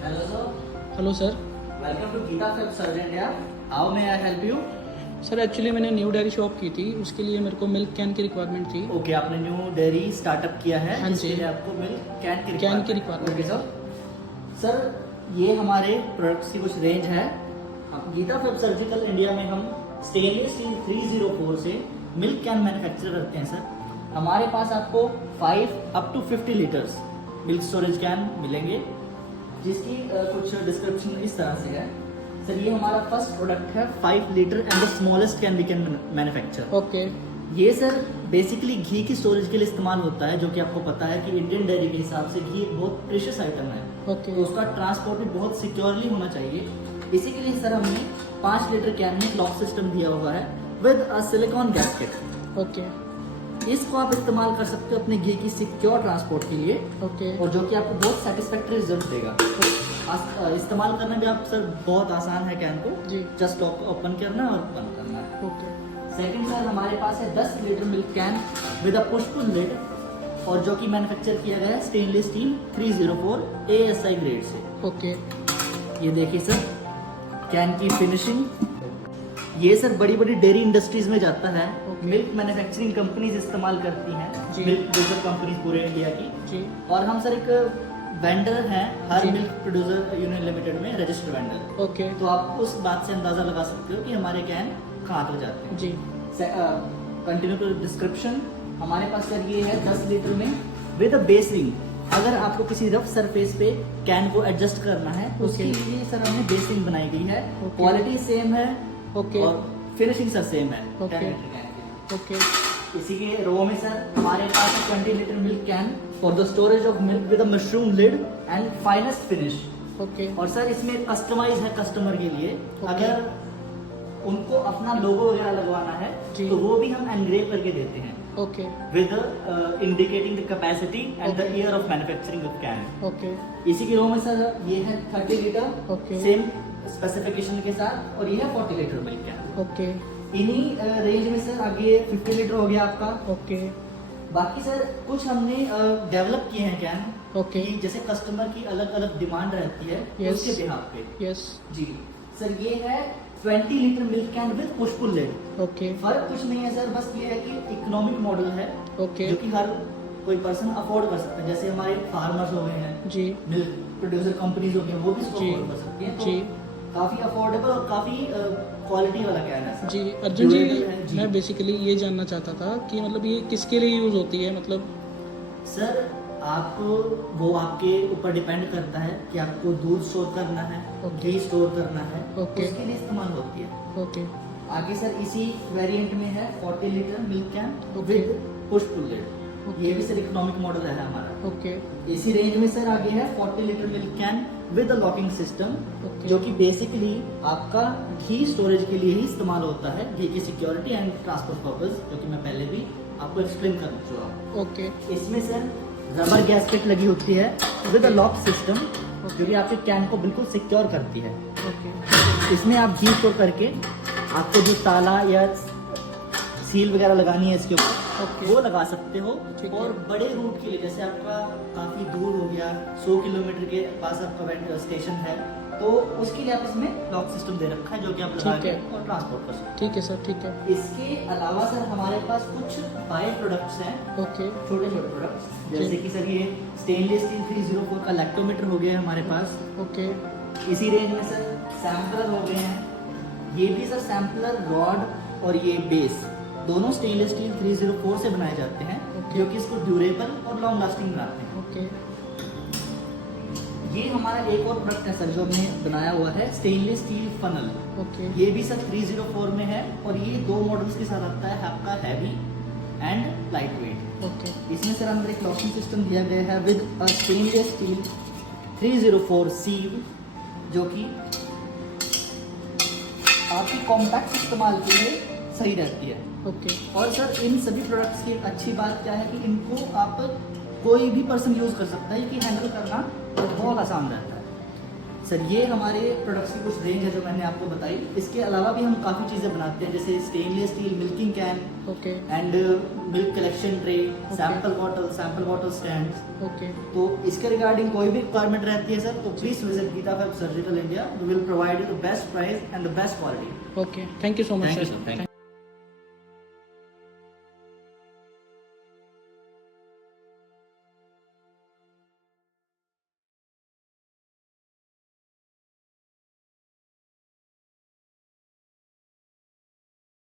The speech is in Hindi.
Hello sir, hello sir. welcome to Geeta Films Surge India. How may I help you? Sir actually मैंने न्यू डेयरी शॉप की थी, उसके लिए मेरे को मिल्क कैन की रिक्वायरमेंट थी। ओके, आपने न्यू डेयरी स्टार्टअप किया है हाँ जिसके जी। लिए आपको मिल्क कैन की कैन की रिक्वायरमेंट। रिक्वायरमेंट ओके सर, ये हमारे प्रोडक्ट्स की कुछ रेंज है। गीता फिल्म सर्जिकल इंडिया में हम स्टेनलेस स्टील 304 से मिल्क कैन मैन्युफैक्चर करते हैं सर। हमारे पास आपको 5 up to 50 litres milk storage can मिलेंगे, जिसकी कुछ डिस्क्रिप्शन इस तरह से है। सर ये हमारा फर्स्ट प्रोडक्ट है 5 litre and the smallest can we can manufacture. Okay. ये सर बेसिकली घी की स्टोरेज के लिए इस्तेमाल होता है, जो कि आपको पता है कि इंडियन डेयरी के हिसाब से घी एक बहुत प्रेशियस आइटम है। ओके। तो उसका ट्रांसपोर्ट भी बहुत सिक्योरली होना चाहिए। इसी के लिए सर हमने 5 लीटर कैन में लॉक सिस्टम दिया हुआ है with a silicon gasket. Okay. इसको आप इस्तेमाल कर सकते हो अपने घी की सिक्योर ट्रांसपोर्ट के लिए, ओके। और जो कि आपको बहुत सेटिस्फैक्टरी रिजल्ट देगा। इस्तेमाल करना भी आप सर बहुत आसान है कैन को, जी। जस्ट ओपन करना है और बंद करना है। ओके। सेकंड सर हमारे पास है 10 litre milk can with a push pull lid, और जो कि मैन्युफैक्चर किया गया है स्टेनलेस स्टील 304 ASI ग्रेड से। ओके। ये देखिए सर कैन की फिनिशिंग। ये सर बड़ी बड़ी डेयरी इंडस्ट्रीज में जाता है। Okay. मिल्क मैन्युफैक्चरिंग कंपनीज इस्तेमाल करती हैं, जी। मिल्क प्रोड्यूसर कंपनीज पूरे इंडिया की। जी। और हम सर एक वेंडर हैं हर जी। मिल्क प्रोड्यूसर यूनियन लिमिटेड में रजिस्टर्ड वेंडर। ओके। तो आप उस बात से अंदाजा लगा सकते हो कि हमारे कैन कहाँ तक जाते हैं। जी। Continue to description. हमारे पास सर ये है 10 लीटर में विद अ बेसिंग। अगर आपको किसी रफ सरफेस पे कैन को एडजस्ट करना है तो उसके Okay. लिए सर हमने बेसिंग बनाई गई है। Okay. क्वालिटी सेम है ओके। और फिनिशिंग सर सेम है। Okay. 10 लीटर कैन की। ओके। इसी के रो में सर हमारे पास है 20 litre milk can for the storage of milk with a mushroom lid and finest finish. Okay. और सर इसमें कस्टमाइज है कस्टमर के लिए। Okay. अगर उनको अपना लोगो वगैरह लगवाना है जी। तो वो भी हम एनग्रेव करके देते हैं okay. With indicating the capacity and the Okay. Year of manufacturing of can. Okay. इसी के रो में सर ये है 30 लीटर Okay. सेम स्पेसिफिकेशन के साथ, और ये है 40 लीटर मिल्क कैन। ओके। इन्हीं रेंज में सर आगे 50 लीटर हो गया आपका। ओके। बाकी सर कुछ हमने डेवलप किए हैं कैन, ओके। कि जैसे कस्टमर की अलग अलग डिमांड रहती है Yes. उसके बिहाफ पे। यस। जी सर ये है 20 litre milk can with push pull lid. Okay. फर्क कुछ नहीं है सर, बस ये है कि इकोनॉमिक मॉडल है ओके। जो कि हर कोई पर्सन अफोर्ड कर सकता है। जैसे हमारे फार्मर्स हो गए हैं, जी। मिल्क प्रोड्यूसर कंपनीज हो गई, वो भी इसको जी। अफोर्ड कर सकती हैं। तो जी। काफी अफोर्डेबल और काफी क्वालिटी वाला कैन है सर। जी अर्जुन जी, Durable है, जी। मैं बेसिकली ये जानना चाहता था कि मतलब ये किसके लिए यूज़ होती है, मतलब सर आपको वो आपके ऊपर डिपेंड करता है कि आपको दूध स्टोर करना है, Okay. घी स्टोर करना है, Okay. उसके लिए इस्तेमाल होती है। ओके। आगे सर इसी वेरिएंट में है 40 litre milk can Okay. With push pull lid. Okay. ये भी सर इकोनॉमिक मॉडल है हमारा। ओके। इसी रेंज में सर आगे है 40 litre milk can with a locking system, Okay. जो कि बेसिकली आपका घी स्टोरेज के लिए ही इस्तेमाल होता है, घी की सिक्योरिटी एंड ट्रांसपोर्ट पर्पज, जो कि मैं पहले भी आपको एक्सप्लेन कर चुका हूँ। ओके। इसमें सर रबर गैस्केट लगी होती है विद अ लॉक सिस्टम, जो कि आपके कैन को बिल्कुल सिक्योर करती है। ओके। इसमें आप घी स्टोर करके आपको जो ताला या सील वगैरह लगानी है इसके ऊपर, Okay. वो लगा सकते हो। ठीक है। और बड़े रूट के लिए, जैसे आपका काफी दूर हो गया, 100 किलोमीटर के पास आपका स्टेशन है, तो उसके लिए आप इसमें लॉक सिस्टम दे रखा है, जो कि आप लगा ठीक के है। और ट्रांसपोर्ट कर सकते ठीक है सर, ठीक है। हो। इसके अलावा सर हमारे पास कुछ बाय प्रोडक्ट्स हैं, ओके। छोटे छोटे प्रोडक्ट्स, जी। जैसे कि सर ये स्टेनलेस स्टील 304 का लैक्टोमीटर हो गया हमारे पास। ओके। इसी रेंज में सर सैम्पलर हो गए हैं। ये भी सर सैम्पलर रॉड और ये बेस दोनों स्टेनलेस स्टील 304 से बनाए जाते हैं, Okay. जो कि इसको ड्यूरेबल और लॉन्ग लास्टिंग बनाते हैं। ओके। ये हमारा एक और प्रोडक्ट है सर जो हमने बनाया हुआ है, स्टेनलेस स्टील फनल। ओके। ये भी सर 304 में है, और ये 2 मॉडल्स के साथ आता है, आपका heavy and light weight. Okay. इसमें सर अंदर एक लॉकिंग सिस्टम दिया गया है विद अ स्टेनलेस स्टील 304 सीव, जो कि आपकी कॉम्पैक्ट इस्तेमाल के लिए सही रहती है। ओके। और सर इन सभी प्रोडक्ट्स की एक अच्छी बात क्या है कि इनको आप कोई भी पर्सन यूज कर सकता है, कि हैंडल करना बहुत आसान रहता है। सर ये हमारे प्रोडक्ट्स की कुछ रेंज है जो मैंने आपको बताई। इसके अलावा भी हम काफ़ी चीज़ें बनाते हैं, जैसे stainless steel milking can okay and milk collection tray, sample bottle stands. Okay तो इसके रिगार्डिंग कोई भी रिक्वायरमेंट रहती है सर, तो please visit Geeta fab surgical India. We will provide you the best price and the best quality. Okay, thank you so much Thank you, sir. sir. Thank you.